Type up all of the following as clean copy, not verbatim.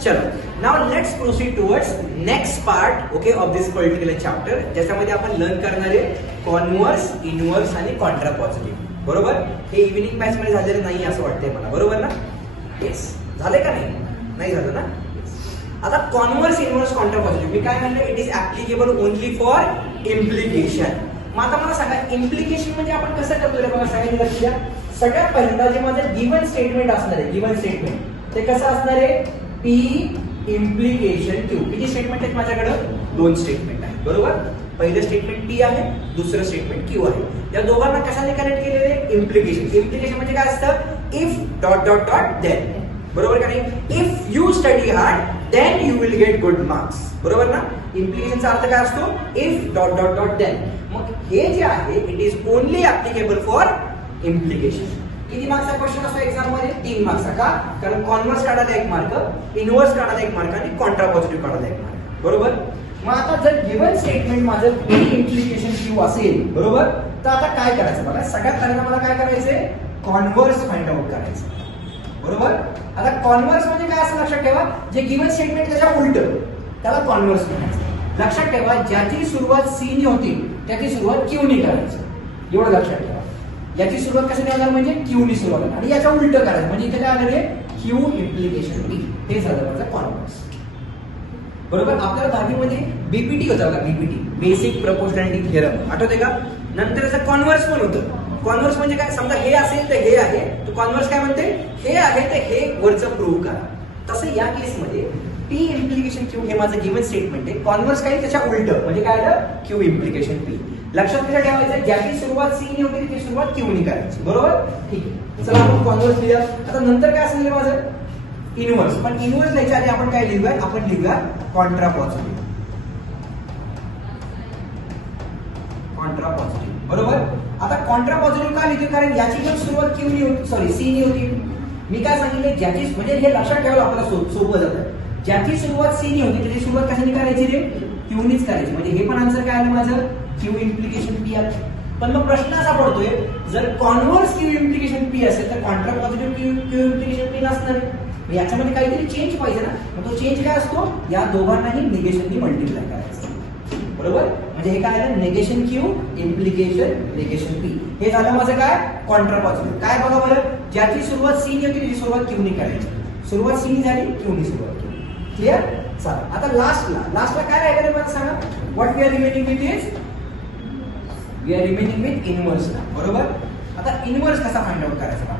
चलो now let's proceed towards next part okay of this particular chapter, ज्याच्यामध्ये आपण learn करणार आहे कॉन्व्हर्स, इनव्हर्स आणि कॉन्ट्रा पॉझिटिव्ह. बरोबर? हे इव्हिनिंग बॅच मध्ये झालेलं नाही असं वाटतंय मला, बरोबर ना? येस, झाले का नाही? नाही झालं ना? आता कॉन्व्हर्स, इनव्हर्स, कॉन्ट्रा पॉझिटिव्ह मी काय म्हणलं, it is applicable only for implication. मग आता मला सांगा इम्प्लिकेशन म्हणजे आपण कसं करतोय बघा, सगळ्यांनी लक्ष द्या. सगळ्यात पहिल्यांदा जे माझं गिव्हन स्टेटमेंट असणार आहे, गिव्हन स्टेटमेंट ते कसं असणार आहे, पी इम्प्लिकेशन क्यू. किती स्टेटमेंट आहेत माझ्याकडे? 2 स्टेटमेंट आहेत. बरोबर? पहिलं स्टेटमेंट पी आहे, दुसरं स्टेटमेंट क्यू आहे. या दोघांना कशाने कनेक्ट केलेले? इम्प्लिकेशन. इम्प्लिकेशन म्हणजे काय असतं, if dot dot dot then. बरोबर का नाही? If you study hard then you will get good marks. बरोबर ना? इम्प्लिकेशनचा अर्थ काय असतो, इफ डॉट डॉट डॉट देन. मग हे जे आहे it is only applicable for implication. किती मार्क्सचा क्वेश्चन असतो एक्झाम मध्ये? 3 मार्क्सचा. का? कारण कॉन्व्हर्स काढायला 1 मार्क, इनव्हर्स काढायला 1 मार्क आणि कॉन्ट्रा पॉझिटिव्ह काढायला 1 मार्क. बरोबर? मग आता जर गिव्हन स्टेटमेंट माझं पी इम्प्लिकेशन क्यू असेल, बरोबर, तर आता काय करायचं बघा. सगळ्यात पहिल्यांदा मला काय करायचंय, कॉन्व्हर्स फाइंड आउट करायचं. बरोबर? आता कॉन्व्हर्स म्हणजे काय असं लक्षात ठेवा, जे गिव्हन स्टेटमेंट त्याच्या उलट त्याला कॉन्व्हर्स म्हणायचं. लक्षात ठेवा ज्याची सुरुवात सी ने होती त्याची सुरुवात क्यू ने करायची. एवढं लक्षात ठेवा. याची सुरुवात कशाने होणार, म्हणजे क्यू ने सुरुवात होणार आणि याच्या उलट करायचं, म्हणजे इथे काय आलं रे, क्यू इम्प्लिकेशन पी. हे झालं माझं कॉन्व्हर्स. बरोबर? आपल्याला 10वी मध्ये बीपीटी होता बघा, बीपीटी बेसिक प्रोपोर्शनॅलिटी थिअरम, आठवते का? नंतर याचं कॉन्व्हर्स पण होतं. कॉन्व्हर्स म्हणजे काय, समजा हे असेल तर हे आहे, तो कॉन्व्हर्स काय म्हणते, हे आहे तर हे वरचं प्रूव्ह करा. तसं या केसमध्ये पी इम्प्लिकेशन क्यू हे माझं गिव्हन स्टेटमेंट आहे. कॉन्व्हर्स काय, त्याच्या उलट, म्हणजे काय आलं, क्यू इम्प्लिकेशन पी. लक्षात कसं ठेवायचं, ज्याची सुरुवात सी ने होती ती सुरुवात क्यू ने करायची. बरोबर? ठीक आहे. चला आपण कॉन्व्हर्स लिहूया. आता नंतर काय असेल माझं, इनव्हर्स. पण इनव्हर्स लिहायच्या आधी आपण काय लिहूया, आपण लिहूया कॉन्ट्रा पॉझिटिव्ह. Contra positive. बरोबर? आता कॉन्ट्रा पॉझिटिव्ह का लिहितो, कारण याची पण सुरुवात क्यू ने होती, सॉरी सी ने होती. मी काय सांगितले, ज्याची, म्हणजे हे लक्षात ठेवायला आपल्याला सोपं जातं. ज्याची सुरुवात सी ने होती त्याची सुरुवात कशाने करायची रे, क्यू नेच करायची. म्हणजे हे पण आन्सर काय आलं माझं, क्यू इम्प्लिकेशन पी आलं. पण मग प्रश्न असा पडतोय, जर कॉन्व्हर्स क्यू इम्प्लिकेशन पी असेल तर Contra positive Q implication P नसणार. याच्यामध्ये काहीतरी चेंज पाहिजे ना. मग तो चेंज काय असतो, या दोघांनाही निगेशननी मल्टिप्लाय करायचं. बरोबर? म्हणजे हे काय आलं, negation Q implication negation P. हे झालं माझं काय, कॉन्ट्रा पॉझिटिव्ह. काय बघा बरं, ज्याची सुरुवात सी ने होती त्याची सुरुवात क्यू ने करायची. सुरुवात सी ने झाली, क्यू ने सुरुवात केली. क्लिअर? चला आता लास्टला काय राहिलं मला सांगा, what we are remaining with is, we are remaining with inverse. बरोबर? आता इनव्हर्स कसा फाइंड आउट करायचा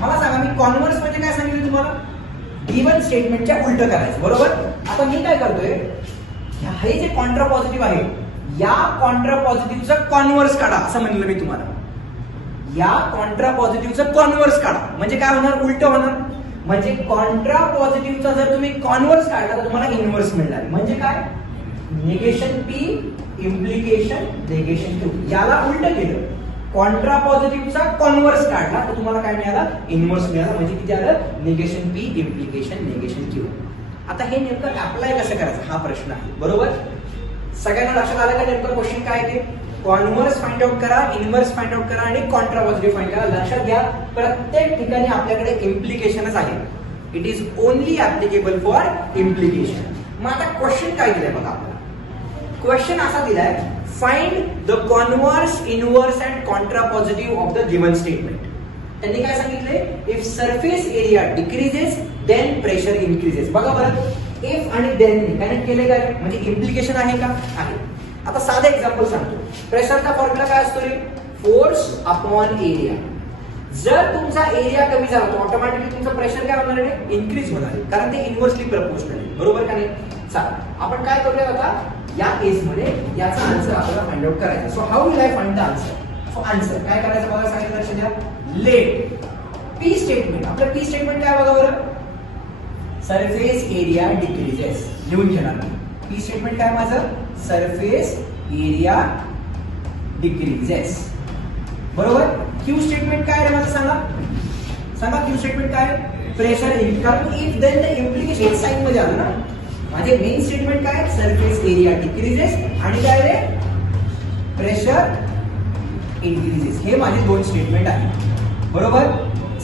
मला सांगा. मी कॉन्व्हर्स म्हणजे काय सांगितलं तुम्हाला, गिव्हन स्टेटमेंटच्या उलट करायचं. बरोबर? आता मी काय करतोय, हे जे कॉन्ट्रा पॉझिटिव्ह आहे या कॉन्ट्रा पॉझिटिव्हचं कॉन्व्हर्स काढा असं म्हणलं मी तुम्हाला. या कॉन्ट्रा पॉझिटिव्हचं कॉन्व्हर्स काढा म्हणजे काय होणार, उलट होणार. म्हणजे कॉन्ट्रा पॉझिटिव्हचा जर तुम्ही कॉन्व्हर्स काढला तर तुम्हाला इनव्हर्स मिळणार. म्हणजे काय, negation P implication negation Q. याला उलट केलं, कॉन्ट्रा पॉझिटिव्हचा कॉन्व्हर्स काढला तर तुम्हाला काय मिळाला, इनव्हर्स मिळाला. म्हणजे किती आलं, negation P implication negation Q. आता हे नेमकं अप्लाय कसं करायचं हा प्रश्न आहे. बरोबर? सगळ्यांना लक्षात आलं का नेमकं क्वेश्चन काय ते, कॉन्व्हर्स फाइंड आउट करा, इनव्हर्स फाइंड आउट करा आणि कॉन्ट्रा पॉझिटिव्ह फाइंड करा. लक्षात घ्या प्रत्येक ठिकाणी आपल्याकडे इम्प्लिकेशनच आहे. It is only applicable for implication. मग आता क्वेश्चन काय दिलाय बघा आपल्याला. क्वेश्चन असा दिलाय, find the converse, inverse and contrapositive of the given statement. त्यांनी काय सांगितले, if surface area decreases then pressure increases. बघा बरं, इफ आणि देन कनेक्ट केले काय, म्हणजे इम्प्लिकेशन आहे का, आहे. आता साधं एक्झाम्पल सांगतो. प्रेशरचा फॉर्म्युला काय असतो रे, फोर्स अपॉन एरिया. जर तुमचा एरिया कमी झाला तर ऑटोमॅटिकली तुमचं प्रेशर काय होणार आहे, इन्क्रीज होणार आहे, कारण ते इन्व्हर्सली प्रपोर्शनल आहे. बरोबर का नाही? चला आपण काय करूया आता, या केसमध्ये याचा आन्सर आपल्याला फाइंड आउट करायचा. So how will I find the answer. So answer काय करायचं बघा, सांगितलं लक्ष द्या. Let P statement. आपलं पी स्टेटमेंट काय बघा बरं, सरफेस एरिया डिक्रीजेस. लिहून घेणार पी स्टेटमेंट काय माझं, सरफेस एरिया डिक्रीजेस. बरोबर? क्यू स्टेटमेंट काय आहे माझं सांगा क्यू स्टेटमेंट काय, प्रेशर कारण if then the implication sign मध्ये आलं ना. माझे मेन स्टेटमेंट काय, सरफेस एरिया डिक्रीजेस आणि काय रे, प्रेशर इन्क्रीजेस. हे माझे 2 स्टेटमेंट आहेत. बरोबर?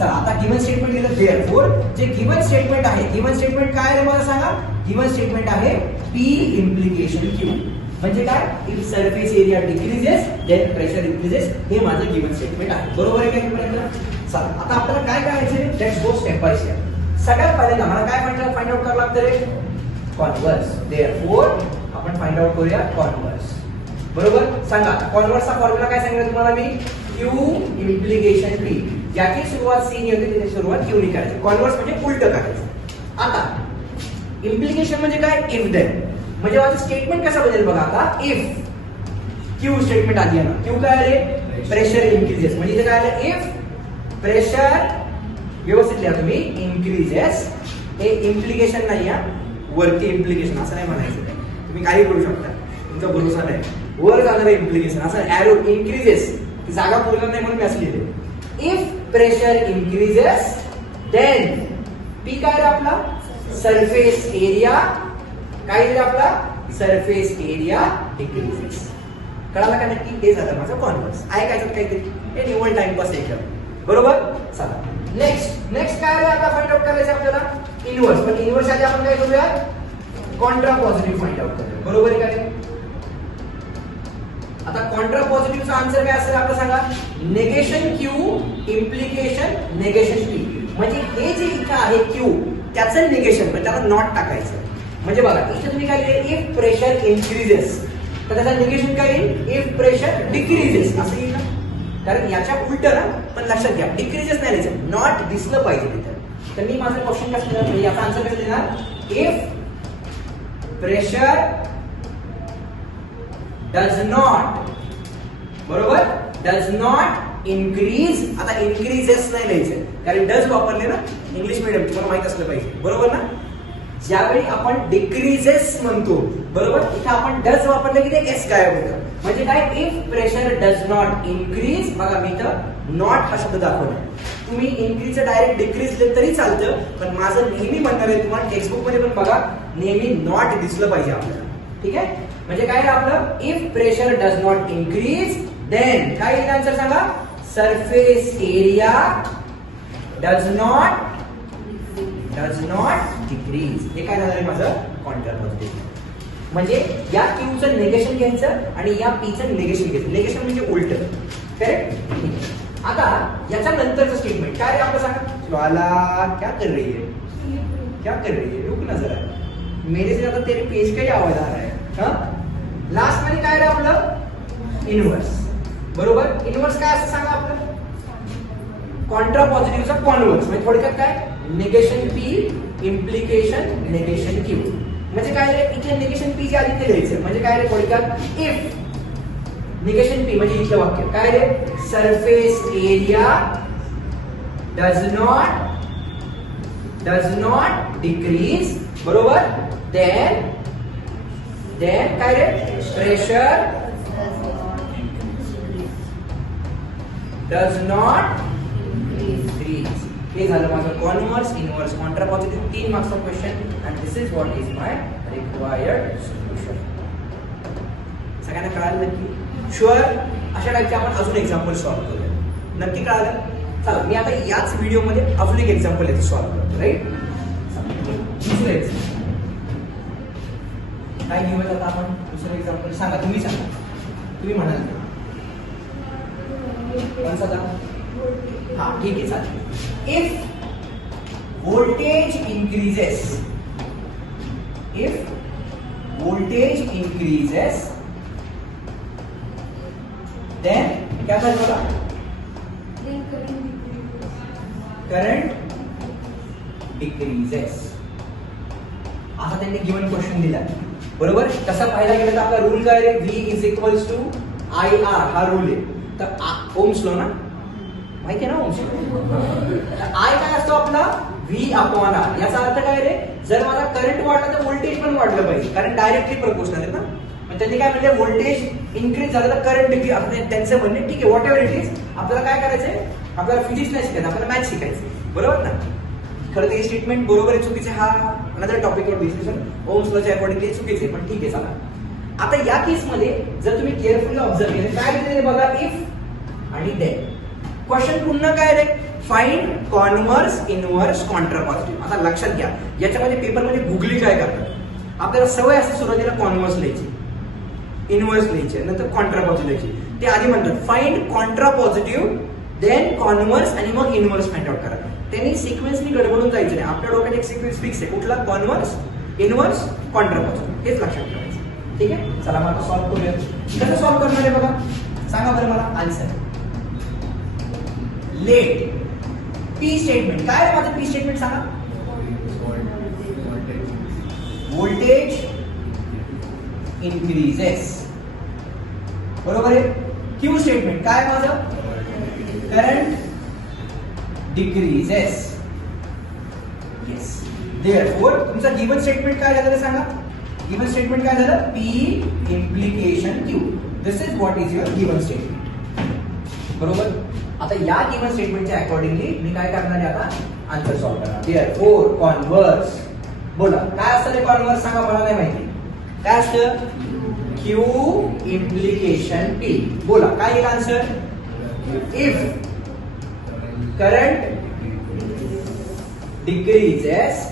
चला आता गिवन स्टेटमेंट लिहिलं देअरफोर. जे गिवन स्टेटमेंट आहे, गिवन स्टेटमेंट काय आहे मला सांगा. गिवन स्टेटमेंट आहे P इम्प्लिकेशन Q. म्हणजे काय, if surface area decreases then pressure increases. हे माझं गिवन स्टेटमेंट आहे. बरोबर आहे का इथपर्यंत. चला आता आपल्याला काय करायचंय, let's go step by step. सगळ्यात पहिल्यांदा मला काय फाइंड आउट करावं लागतं रे, कॉन्व्हर्स. देअरफोर आपण फाइंड आउट करूया कॉन्व्हर्स. बरोबर. सांगा कॉन्व्हर्सचा फॉर्म्युला काय सांगितलं तुम्हाला मी, Q इम्प्लिकेशन P. ज्याची सुरुवात C ने होते त्याची सुरुवात Q ने करायची. कॉन्व्हर्स म्हणजे उलट करायचं. आता इम्प्लिकेशन म्हणजे काय, इफ देन. म्हणजे माझं स्टेटमेंट कसं बदलेल बघा आता. इफ Q स्टेटमेंट आधी आहे ना, Q काय आले, प्रेशर इन्क्रीजेस. म्हणजे इथे काय आलं, इफ प्रेशर, व्यवस्थित लिहा तुम्ही, इन्क्रीजेस. हे इम्प्लिकेशन नाही आहे, वरती इम्प्लिकेशन असं नाही म्हणायचं. तुम्ही काही करू शकता, तुमचा भरोसा नाही. वर जाणार इम्प्लिकेशन असं एरो इन्क्रीजेस, जागा बोलणार नाही म्हणून मी असं लिहिले. If pressure increases then P काय रे आपला, सरफेस एरिया. काय दिलं आपला, सरफेस एरिया डिक्रीजेस. कळालं का नक्की. हे झालं माझं कॉन्व्हर्स. आहे काय काहीतरी, हे निवड टाइमपास एकदम. बरोबर. चला नेक्स्ट काय रे आता फाइंड आउट करायचं आपल्याला, इनव्हर्स. पण इनव्हर्स आधी आपण काय करूया, कॉन्ट्रा पॉझिटिव्ह फाइंड आउट करूया. बरोबर आहे का. आता कॉन्ट्रा पॉझिटिव्हचा आन्सर काय असेल आपलं सांगा, negation Q implication negation P. म्हणजे हे जे इथं आहे Q त्याचं निगेशन, पण त्याला नॉट टाकायचं. म्हणजे बघा इथे तुम्ही काय लिहिले, इफ प्रेशर इन्क्रीजेस, तर त्याचं निगेशन काय येईल, इफ प्रेशर डिक्रीजेस असं येईल ना. कारण याच्या उलट ना, पण लक्षात घ्या डिक्रीजेस नाही लिहायचं, नॉट दिसलं पाहिजे तिथं. तर मी माझं क्वेश्चन कसं देणार, म्हणजे याचा आन्सर कसं देणार, इफ प्रेशर डज नॉट, बरोबर, डज नॉट इन्क्रीज. आता इन्क्रीजेस नाही लिहायचं, कारण डज वापरले ना इंग्लिश मीडियम, तुम्हाला माहित असलं पाहिजे. बरोबर ना. ज्यावेळी आपण डिक्रीजेस म्हणतो, बरोबर, इथे आपण डज वापरले की ते एस गायब होतं. म्हणजे काय, if pressure does not increase. बघा मी इथं नॉट हा शब्द दाखवला. तुम्ही इन्क्रीज डायरेक्ट डिक्रीज लिहिलं तरी चालतं, पण माझं नेहमी म्हणणार आहे तुम्हाला, टेक्स्टबुक मध्ये पण बघा नेहमी नॉट दिसलं पाहिजे आपल्याला. ठीक आहे. म्हणजे काय आपलं, if pressure does not increase then काय येईल आन्सर सांगा, surface area does not decrease. हे काय झालं माझं कॉन्ट्रा पॉझिटिव्ह. म्हणजे या Qचं निगेशन घ्यायचं आणि या Pचं निगेशन घ्यायचं. निगेशन म्हणजे उलट. करेक्ट. आता याच्या नंतरचं स्टेटमेंट काय रे आपलं सांगा, ज्वाला क्या कर रही है, रुक ना जरा, मेरे से ज्यादा तेरे पेज का ही आवाज आ रहा है. लास्ट मध्ये काय रे आपलं, इनव्हर्स. बरोबर. इनव्हर्स काय असं सांगा आपलं, कॉन्ट्रा पॉझिटिव्हचा कॉन्व्हर्स. म्हणजे थोडक्यात काय, negation P implication negation Q. म्हणजे काय रे, इथे निगेशन P च्या आधी ते लिहायचं. म्हणजे काय रे थोडक्यात, इफ निगेशन P म्हणजे इथलं वाक्य काय रे, surface area does not decrease. बरोबर. देन काय रे, प्रेशर डज नॉट increase. हे झालं माझं कॉन्व्हर्स, इनव्हर्स, कॉन्ट्रा पॉझिटिव्ह 3 मार्क्सचा question. And this is what is my required solution. सगळ्यांना कळालं नक्की. शुअर. अशा टाईपचे आपण अजून एक्झाम्पल सॉल्व्ह करूया. नक्की कळालं. चला मी आता याच व्हिडिओ मध्ये अजून एक एक्झाम्पल याचं सॉल्व्ह करतो. राईट. दुसरं एक्झाम्पल काय घेऊयात आता आपण, दुसरं एक्झाम्पल सांगा, तुम्ही सांगा, तुम्ही म्हणाल कोणता. हा ठीक आहे चालेल. इफ वोल्टेज इंक्रीजेस, देन क्या करेगा, करंट डिक्रीजेस. असा त्यांनी गिवन क्वेश्चन दिला. बरोबर. तसा पाहायला गेलं तर आपला रूल काय आहे, V is equals to IR हा रूल आहे. तर ओम्स लॉ ना माहिती आहे ना, ओम्स लॉ. आय काय असतो आपला, V अपॉन R. याचा अर्थ काय रे, जर माझा करंट वाढला तर व्होल्टेज पण वाढलं पाहिजे, कारण डायरेक्टली प्रपोर्शनल आहे ना. पण त्यांनी काय म्हणजे व्होल्टेज इन्क्रीज झालं तर करंट डिक्रीज. आपलं त्यांचं म्हणणे ठीक आहे, व्हॉट एव्हर इट इज. आपल्याला काय करायचंय, आपल्याला फिजिक्स नाही शिकायचं, आपल्याला मॅथ्स शिकायचं. बरोबर ना. खरं तर हे स्टेटमेंट बरोबर आहे चुकीचे हा अनदर टॉपिकवर डिस्कशन. ओम्स लॉच्या अकॉर्डिंगली चुकीचे, पण ठीक आहे चला. आता या केसमध्ये जर तुम्ही केअरफुली ऑब्झर्व केलं काय दिलेलं बघा, इफ आणि देन. क्वेश्चन पुन्हा काय रे, find converse inverse contrapositive. आता लक्षात घ्या, याच्यामध्ये पेपरमध्ये गुगली काय करतात, आपल्याला सवय असते सुरुवातीला कॉन्व्हर्स लिहायची, इनव्हर्स लिहायची, नंतर कॉन्ट्रा पॉझिटिव्ह लिहायची. ते आधी म्हणतात find contrapositive, then converse आणि मग इनव्हर्स फाइंड आउट करा. त्यांनी सिक्वेन्सनी गडबडून जायचं नाही. आपल्या डोक्यात एक सिक्वेन्स फिक्स आहे, कुठला, कॉन्व्हर्स, इनव्हर्स, कॉन्ट्रा पॉझिटिव्ह, हेच लक्षात ठेवायचं. ठीक आहे, चला मग आता सॉल्व्ह करूया. कसं सॉल्व्ह करणार आहे बघा, सांगा बरं मला आन्सर. लेट पी स्टेटमेंट काय आहे माझं, पी स्टेटमेंट सांगा. व्होल्टेज इन्क्रीजेस, बरोबर आहे. क्यू स्टेटमेंट काय आहे माझं, करंट डिक्रीजेस. येस, देअरफॉर तुमचं गिवन स्टेटमेंट काय झालं सांगा. गिवन स्टेटमेंट काय झालं, P implication Q. This is what is your given statement, बरोबर. आता या गिवन स्टेटमेंटच्या अकॉर्डिंगली मी काय करणार आहे, आता आन्सर सॉल्व्ह करणार. देअरफॉर कॉन्व्हर्स, बोला काय असतं रे कॉन्व्हर्स, सांगा, मला नाही माहिती काय असतं. क्यू इम्प्लिकेशन पी, बोला काय येईल answer. If current decreases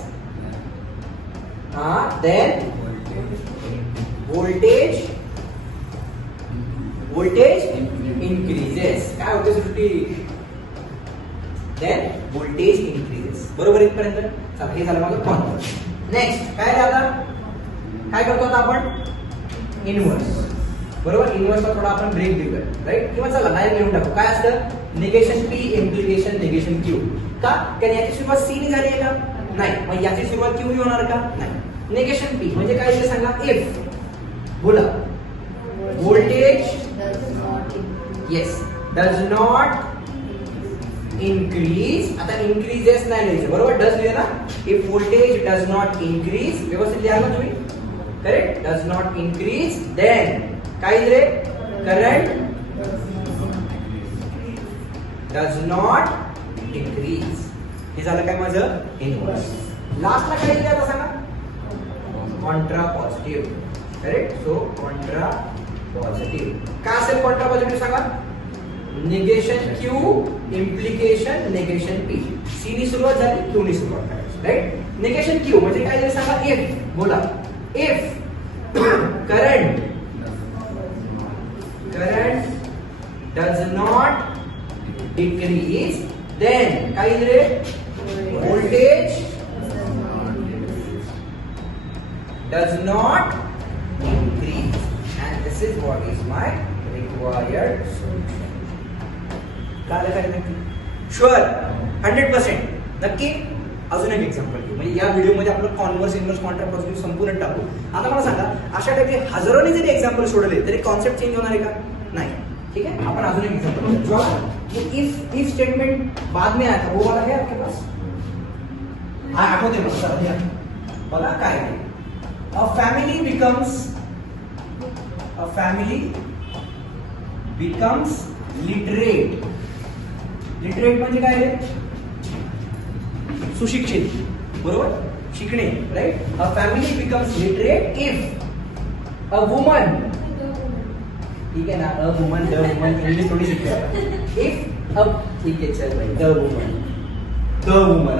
then voltage increases. काय होते सुट्टी, देन व्होल्टेज इन्क्रीजेस, बरोबर इथपर्यंत. चला हे झालं माझं कॉन्व्हर्स. नेक्स्ट काय आता काय करतो आता आपण, इनव्हर्स, बरोबर. इनव्हर्सला थोडा आपण ब्रेक देऊया, राईट, किंवा चला नाही घेऊन टाकू. काय असतं, negation P implication negation Q. का, कारण याची सुरुवात सी ने झाली आहे का, नाही, मग याची सुरुवात क्यू होणार का, नाही. निगेशन पी म्हणजे काय ते सांगा. इफ, बोला, voltage yes does not increase. आता इन्क्रीजेस नाही लिहायचं, बरोबर, डज लिहा ना. If voltage does not increase, व्यवस्थित लिहा ना तुम्ही, correct, does not increase, then काय रे, करंट डज नॉट इन्क्रीज. हे झालं काय माझं इनव्हर्स. लास्टला काय दिलं आता सांगा, contrapositive, correct. So contrapositive काय असेल, कॉन्ट्रा पॉझिटिव्ह सांगा. Negation Q implication negation P. सी नी सुरुवात झाली, क्यू नी सुरुवात करायची, राईट. निगेशन क्यू म्हणजे काय दिलं सांगा. इफ, बोला, if current does not decrease, then काय दिले, voltage does not increase, and this is what is my required solution. काय नक्की, शुअर 100% नक्की. अजून एक एक्झाम्पल घेऊ, म्हणजे या व्हिडिओमध्ये आपलं कॉन्व्हर्स इनव्हर्स कॉन्ट्रा पॉझिटिव्ह संपूर्ण टाकू. आता मला सांगा, अशा टाइपचे हजारोने जरी एक्झाम्पल सोडले तरी कॉन्सेप्ट चेंज होणार आहे का, नाही. ठीक है, आपण अजून एक एग्जांपल जो इफ स्टेटमेंट बाद में आया था वो वाला है आपके पास, आठवते मला बघा काय आहे. A family becomes literate. Literate म्हणजे काय आहे, सुशिक्षित, बरोबर, शिकणे, right. A family becomes literate if a woman, ठीक है ना, a woman, the woman, English थोड़ी शिकते. If a, ठीक है चल भाई, the woman,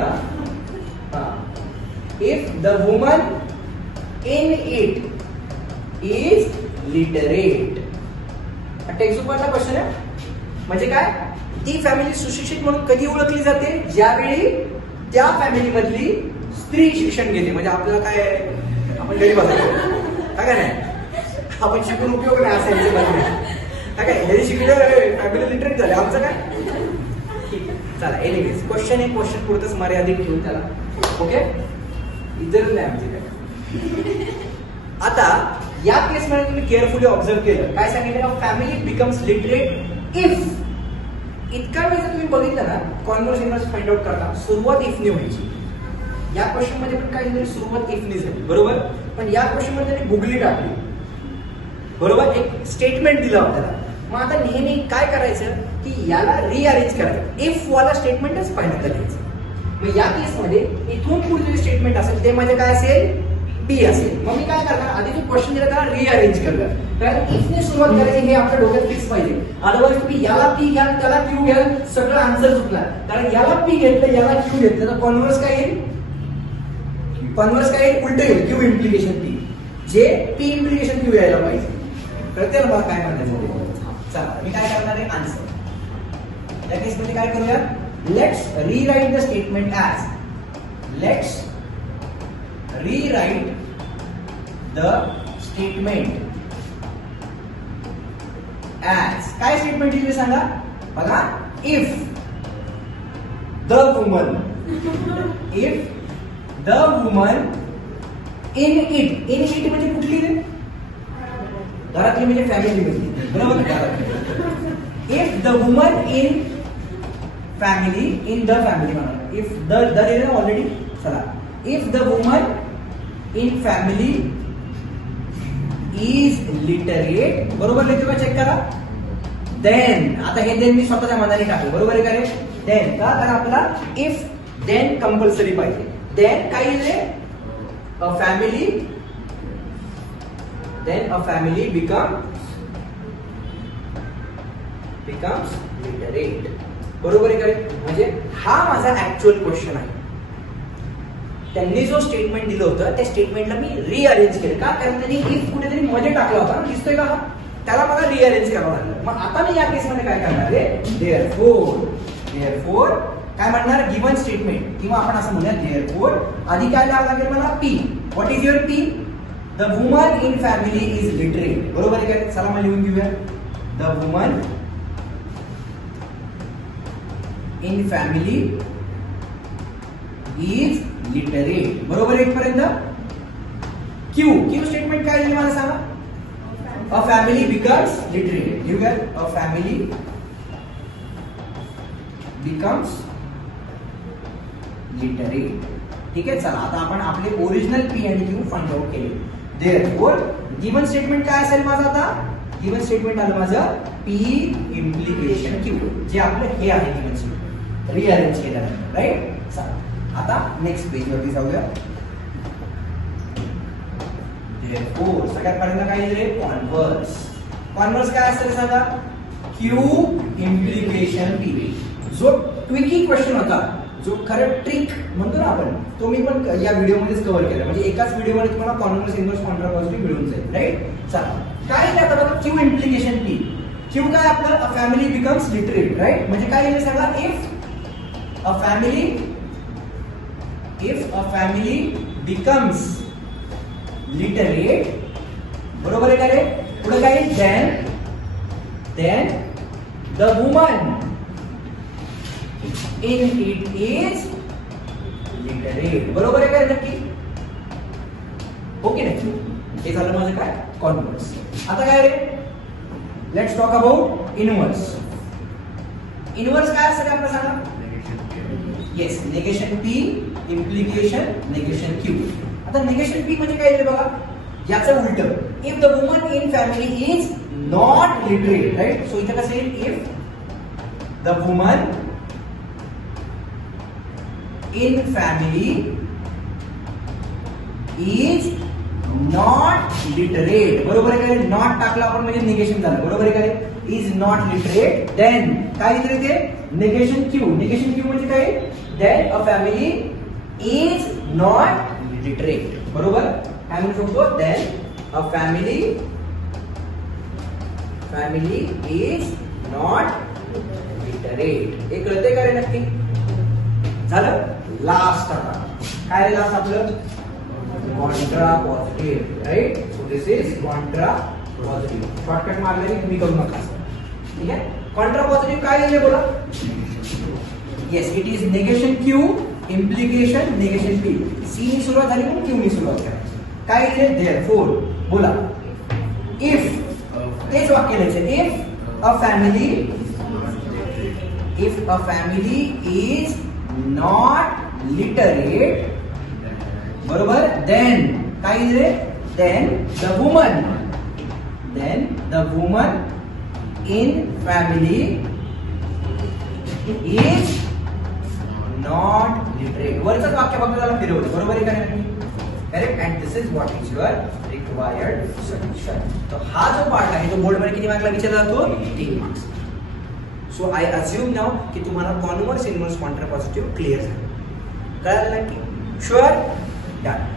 हाँ, if the woman in it is literate. Text बुकवरचा क्वेश्चन आहे. म्हणजे काय, ती फॅमिली सुशिक्षित म्हणून कधी ओळखली जाते, ज्यावेळी त्या फॅमिली मधली स्त्री शिक्षण घेते. म्हणजे आपल्याला काय, आपण गरीब असतो काय नाही, आपण शिकून उपयोग नाही असेल काय, घरी शिकल्यावर फॅमिली लिटरेट झाले. आमचं काय, ठीक आहे, चला. एनिवेज क्वेश्चन एक क्वेश्चन पुरतच मर्यादित ठेवून त्याला, ओके, इतर नाही आमचे काय. आता या केस मध्ये तुम्ही केअरफुली ऑब्झर्व केलं, काय सांगितलं, फॅमिली बिकम्स लिटरेट इफ. इतका वेळ जर तुम्ही बघितलं ना, कॉन्व्हर्स इनव्हर्स फाइंड आउट करता सुरुवात इफ ने व्हायची. या क्वेश्चन मध्ये पण काही सुरुवात इफ ने झाली, बरोबर. पण या क्वेश्चन मध्ये त्यांनी गुगली टाकली, बरोबर, एक स्टेटमेंट दिलं आपल्याला. मग आता नेहमी काय करायचं की याला रिअरेंज करायचं, इफ वाला स्टेटमेंटच पहिल्यांदा घ्यायचं. मग या केस मध्ये इथून पुढे जे स्टेटमेंट असेल ते म्हणजे काय असेल, बी असेल. मग मी काय करणार, आधी जो क्वेश्चन दिला त्याला रिअरेंज करणार. कारण इफने सुरुवात करायची हे आपल्या डोक्यात फिक्स पाहिजे. अदरवाइज तुम्ही याला पी घ्याल त्याला क्यू घ्याल सगळं आन्सर चुकणार. कारण याला पी घेतलं याला क्यू घेतलं तर कॉन्व्हर्स काय येईल, कॉन्व्हर्स काय येईल, उलट येईल. Q implication P, J P implication Q यायला पाहिजे. कळते मला काय म्हणायचं. चला मी काय करणार आहे आन्सर. त्या केस मध्ये काय करूया, let's rewrite the statement as, let's rewrite the statement as. काय स्टेटमेंट दिली सांगा बघा, if the woman, if the woman in it, in it म्हणजे कुठली रे, घरातली म्हणजे फॅमिली मध्ये, बरोबर. If the woman in family, in the family म्हणा, इफ द दिले ना ऑलरेडी. चला, if the woman in family is literate, बरोबर लिहितो का चेक करा. देन, आता हे देन मी स्वतःच्या मनाने टाकलं, बरोबर आहे का रे. देन का, कारण आपला इफ देन कंपल्सरी पाहिजे. देन काय लिहिले, अ family, then a family becomes literate, बरोबर आहे का. म्हणजे हा माझा ऍक्च्युअल क्वेश्चन आहे. त्यांनी जो स्टेटमेंट दिलं होतं त्या स्टेटमेंटला मी रिअरेंज केलं का, कारण त्यांनी इफ कुठेतरी मध्ये टाकला होता, दिसतोय का, त्याला मला रिअरेंज करावं लागलं. मग आता मी या केसमध्ये काय करणार आहे, देअरफोर, देअरफोर काय म्हणणार, गिवन स्टेटमेंट, किंवा आपण असं म्हणूया देअरफोर आधी काय लावावं लागेल मला, P. What is your P, the woman in family is literate, बरोबर आहे का. चला मला लिहून घेऊया, the woman in family is literate, बरोबर आहे इथपर्यंत. क्यू, क्यू स्टेटमेंट काय दिली मला सांगा, अ फॅमिली बिकम्स लिटरेट. लिहूया, अ फॅमिली बिकम्स लिटरेट. ठीक आहे. चला आता आपण आपले ओरिजिनल पी आणि क्यू फाइंड आउट केले. देअरफोर गिवन स्टेटमेंट काय असेल माझं, आता गिवन स्टेटमेंट आलं माझं पी इम्प्लिकेशन क्यू, जे आपलं हे आहे गिवन स्टेटमेंट, रिअरेंज केल्यानंतर, राईट. चला आता नेक्स्ट पेज वरती जाऊया. देअरफोर सगळ्यात पहिल्यांदा काय दिले, कॉन्व्हर्स. कॉन्व्हर्स काय असेल सांगा, क्यू इम्प्लिकेशन पी. जो ट्विकी क्वेश्चन होता, जो खरं ट्रिक म्हणतो ना आपण, तो मी पण या व्हिडिओमध्येच कव्हर केला. म्हणजे एकाच व्हिडिओमध्ये तुम्हाला कॉन्व्हर्स, इन्व्हर्स, कॉन्ट्रापॉझिटिव्ह मिळून जाईल, राईट. चला काय आता बघा, क्यू इम्प्लिकेशन पी. क्यू काय आपलं, अ फॅमिली बिकम्स लिटरेट, राईट. म्हणजे काय लिहिलं सांगा, if a family, if a family becomes literate, बरोबर आहे का रे. पुढे काय, then the woman in it is literate, बरोबर आहे का रे नक्की. ओके नाही, हे झालं माझं काय, कॉन्व्हर्स. आता काय रे, let's talk about inverse. Inverse काय असतं आपल्याला सांगा, yes, negation p implication negation q. आता नेगेशन पी म्हणजे काय बघा, याचं उलट, if the woman in family is not literate, right. So इथे कसं येईल, if the woman in family is not literate, बरोबर आहे का. नॉट टाकला आपण म्हणजे निगेशन झालं, बरोबर आहे का. इज नॉट लिटरेट, देन काय लिहिलं ते, नेगेशन क्यू. नेगेशन क्यू म्हणजे काय, then a family is not literate, बरोबर. काय म्हणू शकतो, then a family is not literate. हे कळते का रे नक्की. झालं. लास्ट आता काय रे, लास्ट आपलं contrapositive, right. So this is contrapositive. Shortcut मारले तुम्ही करू नका, ठीक आहे. कॉन्ट्रा पॉझिटिव्ह काय लिहिले बोला, yes, it is negation Q implication negation P. सी नी सुरुवात झाली पण क्यू नी सुरुवात करायची. काय लिहिले, देअरफोर बोला, इफ, तेच वाक्य लिहायचं, if a family is not literate, बरोबर. देन काय लिहिले, then the woman in family is not literate. वरचं वाक्य फक्त त्याला फिरवलं, बरोबर आहे का नाही. Correct, and this is what is your required solution. तर हा जो पार्ट आहे तो बोर्डमध्ये किती मार्कला विचारला जातो? 3 मार्क्स. सो आय अज्युम नाव की तुम्हाला converse inverse Contra positive clear झालं. कळालं नक्की? शुअर? डन.